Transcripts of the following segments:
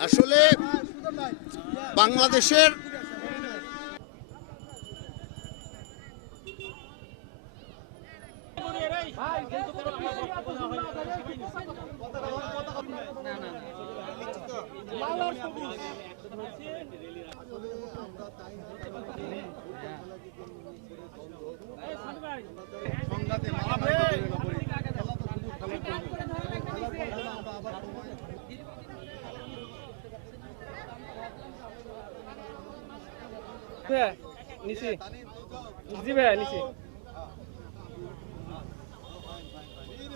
আসলে বাংলাদেশের নিচে জি ভাই নিচে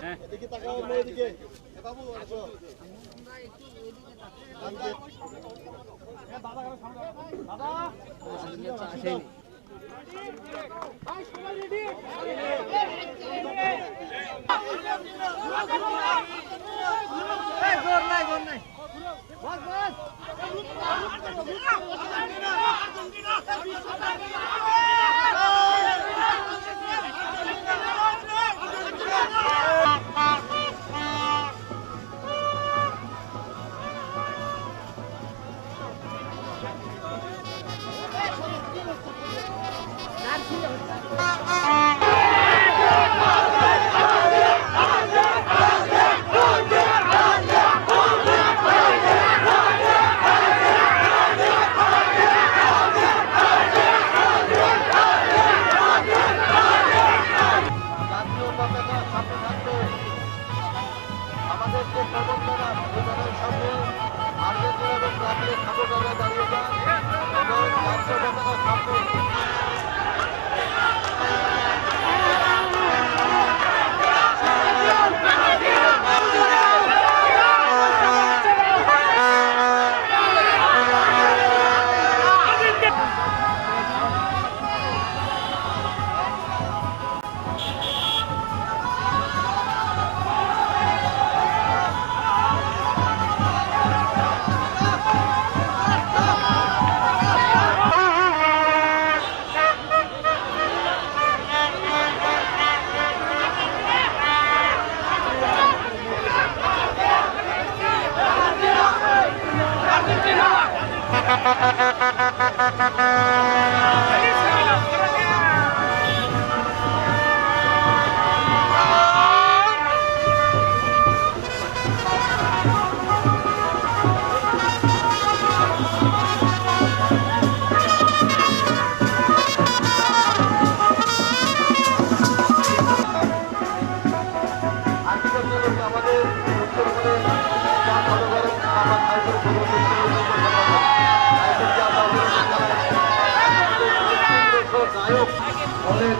হ্যাঁ এদিকে তাকাও এদিকে বাবু আসো দাদা করে সামনে দাদা আসেনি ভাই সবাই রেডি এই গোল নাই বস বস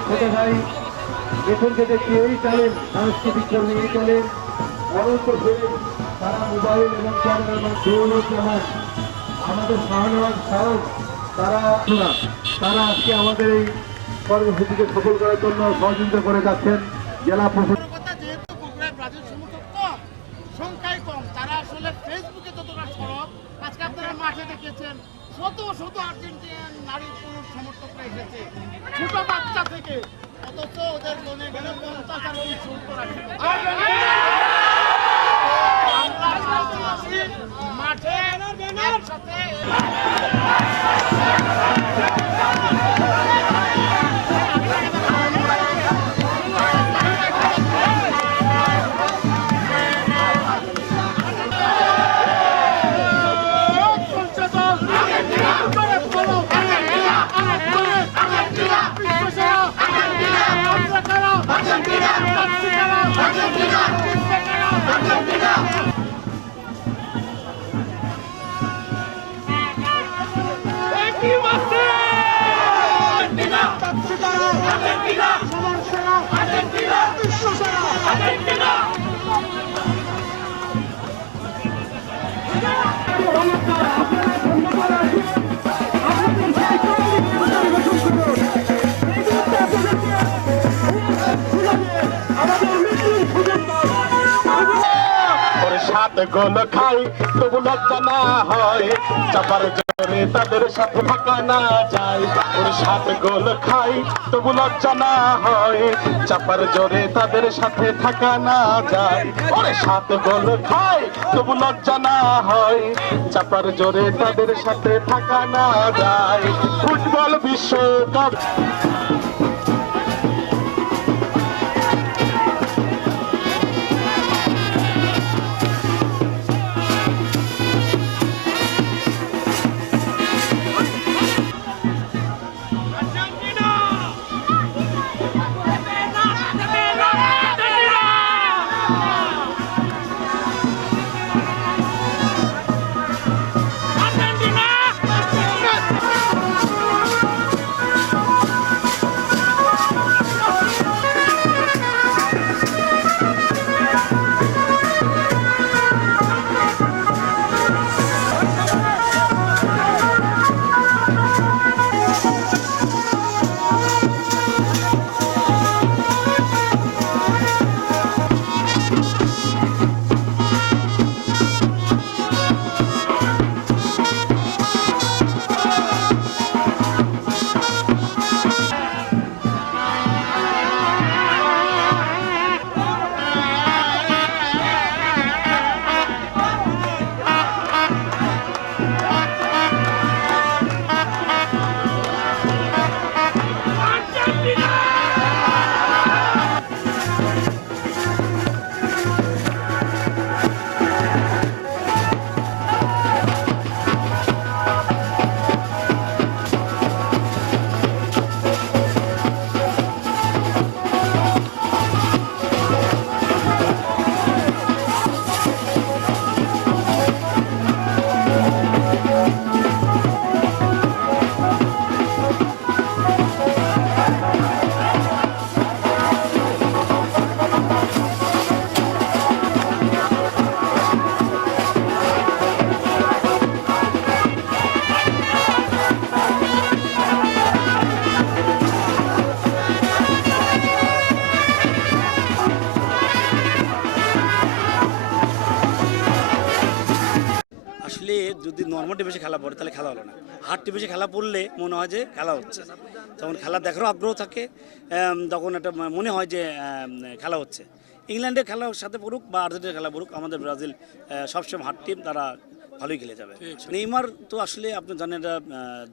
ছোট ভাই বেতন কেটে এই চলেন সাংস্কৃতিক কর্মী এই চলেন অনন্ত ঘোষ তারা মোবাইল এবং ক্যামেরা এবং দৌলতমান আমাদের শাহনওয়াজ সাহস তারা আজকে আমাদের এই কর্মসূচিকে সফল করার জন্য সহযোগিতা করে যাচ্ছেন জেলা প্রশাসন। সংখ্যায় কম তারা আসলে ফেসবুকে যতটা সরব আজকে আপনারা মাঠে দেখেছেন শত শত আর্জেন্টিনান নারী পুরুষ সমর্থকরা এসেছে ছোট বাচ্চা থেকে, অথচ ওদের মনে গেলে 50 আর 20 মাঠে একসাথে গোল খাই তবু লজ্জা না হয়, চাপার জোরে তাদের সাথে থাকা না যায়। ওর 7 গোল খাই তবু লজ্জা না হয়, চাপার জোরে তাদের সাথে থাকা না যায়। ওরে 7 গোল খাই তবু লজ্জা না হয়, চাপার জোরে তাদের সাথে থাকা না যায়। ফুটবল বিশ্বকাপ আসলে যদি নর্মাল টিভিতে খেলা পড়ে তাহলে খেলা হলো না, হার্ড টিভিতে খেলা পড়লে মনে হয় যে খেলা হচ্ছে, তখন খেলা দেখারও আগ্রহ থাকে, তখন একটা মনে হয় যে খেলা হচ্ছে। ইংল্যান্ডের খেলার সাথে পড়ুক বা আর্জেন্টিনার খেলা পড়ুক, আমাদের ব্রাজিল সবসময় হার্ড টিম, তারা ভালোই খেলে যাবে। নেইমার তো আসলে আপনি জানেন এটা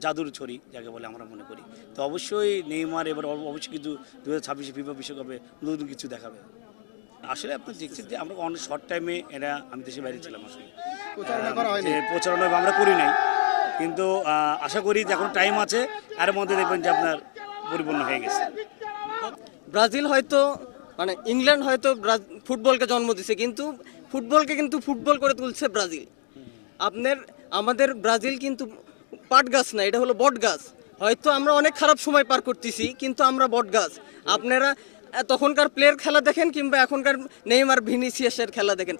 জাদুর ছড়ি যাকে বলে আমরা মনে করি, তো অবশ্যই নেইমার এবার অবশ্যই কিন্তু 2026 ফিফা বিশ্বকাপে নতুন কিছু দেখাবে। আসলে আপনি দেখছেন যে আমরা অনেক শর্ট টাইমে এরা, আমি দেশে বাইরে ছিলাম, আসলে প্রচারণা আমরা করি নাই, কিন্তু আশা করি যে এখন টাইম আছে, এর মধ্যে দেখবেন যে আপনার পরিপূর্ণ হয়ে গেছে। ব্রাজিল হয়তো মানে ইংল্যান্ড হয়তো ফুটবলকে জন্ম দিছে, কিন্তু ফুটবলকে কিন্তু ফুটবল করে তুলছে ব্রাজিল। আমাদের ব্রাজিল কিন্তু পাট গাছ না, এটা হলো বট গাছ। হয়তো আমরা অনেক খারাপ সময় পার করতেছি, কিন্তু আমরা বট গাছ। আপনারা তখনকার প্লেয়ার খেলা দেখেন কিংবা এখনকার নেইমার ভিনিসিয়াসের খেলা দেখেন।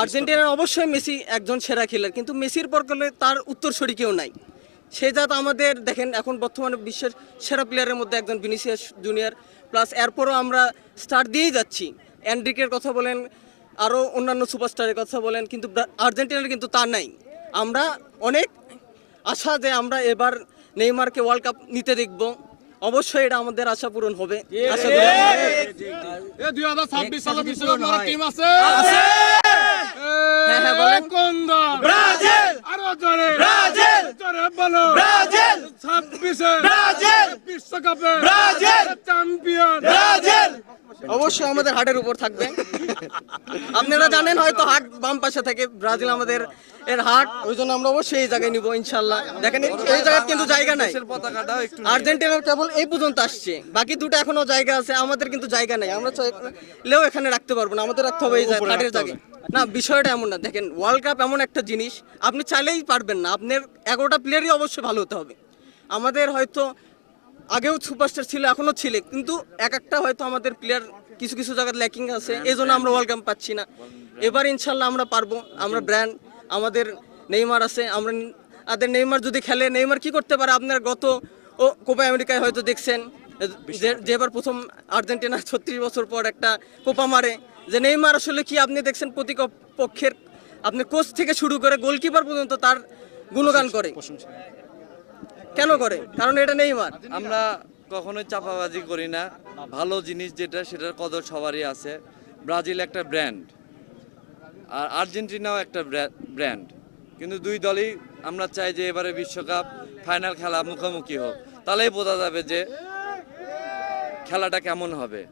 আর্জেন্টিনার অবশ্যই মেসি একজন সেরা খেলার, কিন্তু মেসির পর করলে তার উত্তরসূরি কেউ নাই। সে জাত আমাদের দেখেন এখন বর্তমানে বিশ্বের সেরা প্লেয়ারের মধ্যে একজন ভিনিসিয়াস জুনিয়র, প্লাস এরপরও আমরা স্টার দিয়েই যাচ্ছি। এনরিকের কথা বলেন, আরও অন্যান্য সুপারস্টারের কথা বলেন, কিন্তু আর্জেন্টিনার কিন্তু তা নাই। আমরা অনেক আশা যে আমরা এবার নেইমারকে ওয়ার্ল্ড কাপ নিতে দেখব, অবশ্যই এটা আমাদের আশা পূরণ হবে। আশা করি 2026 সালে বিশ্বকাপ লড়ার টিম আছে। হ্যাঁ বলেন। কোন দল? ব্রাজিল। আরো জোরে ব্রাজিল। জোরে বলো ব্রাজিল। 26 ব্রাজিল। বিশ্বকাপে ব্রাজিল চ্যাম্পিয়ন ব্রাজিল। অবশ্যই আমাদের হাটের উপর থাকবে। আপনারা জানেন হয়তো হাট বাম পাশে থাকে, ব্রাজিল আমাদের এর হাট, ওই জন্য আমরা অবশ্যই এই জায়গায় নিব ইনশাল্লাহ। দেখেন এই জায়গায় কিন্তু জায়গা নাই, আর্জেন্টিনার কেবল এই পর্যন্ত আসছে, বাকি দুটো এখনো জায়গা আছে, আমাদের কিন্তু জায়গা নাই। আমরা চাইলেও এখানে রাখতে পারবো না, আমাদের রাখতে হবে এই হাটের জায়গায়। না, বিষয়টা এমন না। দেখেন ওয়ার্ল্ড কাপ এমন একটা জিনিস, আপনি চাইলেই পারবেন না, আপনার 11টা প্লেয়ারই অবশ্যই ভালো হতে হবে। আমাদের হয়তো আগেও সুপারস্টার ছিল, এখনো ছিল, কিন্তু একটা হয়তো আমাদের প্লেয়ার কিছু কিছু জায়গায় ল্যাকিং আছে, এই জন্য আমরা ওয়ার্ল্ড কাপ পাচ্ছি না। এবার ইনশাল্লাহ আমরা পারবো। আমরা ব্র্যান্ড, আমাদের নেইমার আছে, আমাদের নেইমার যদি খেলে, নেইমার কি করতে পারে আপনার গত কোপা আমেরিকায় হয়তো দেখছেন, যেবার প্রথম আর্জেন্টিনা 36 বছর পর একটা কোপা মারে, যে নেইমার আসলে কি আপনি দেখছেন প্রতি পক্ষের আপনি কোচ থেকে শুরু করে গোলকিপার পর্যন্ত তার গুণগান করে। কেন করে? কারণ এটা নেইমার। আমরা কখনোই চাপাবাজি করি না, ভালো জিনিস যেটা সেটার কদর সবারই আছে। ব্রাজিল একটা ব্র্যান্ড, আর আর্জেন্টিনাও একটা ব্র্যান্ড, কিন্তু দুই দলই আমরা চাই যে এবারে বিশ্বকাপ ফাইনাল খেলা মুখোমুখি হোক, তাহলেই বোঝা যাবে যে খেলাটা কেমন হবে।